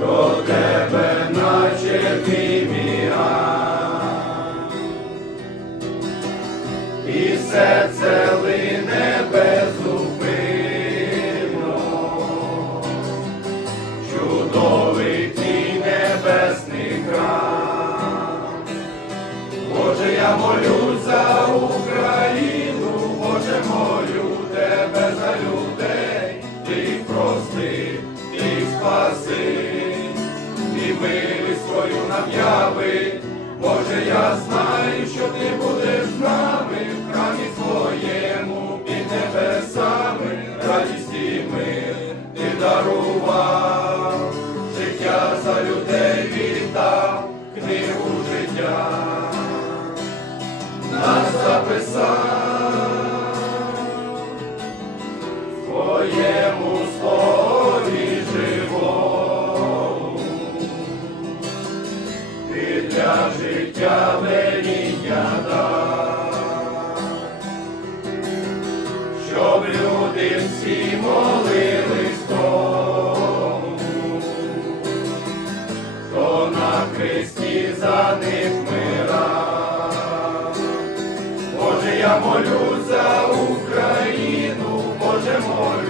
до тебе наче фіміан. і все це лине безупинно, чудовий твій небесний храм. Боже, я молюся. Милість свою нам яви. Боже, я знаю, що ти для життя веління дав, щоб люди всі молились тому, хто на хресті за них мирав. Боже, я молю за Україну, Боже, молю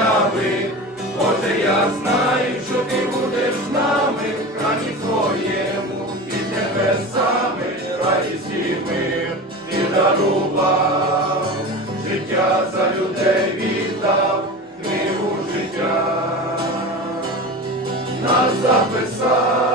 Свою. Боже, я знаю, що ти будеш з нами в храмі своєму, і небесами радість і мир ти дарував, життя за людей віддав, книгу життя нас записав.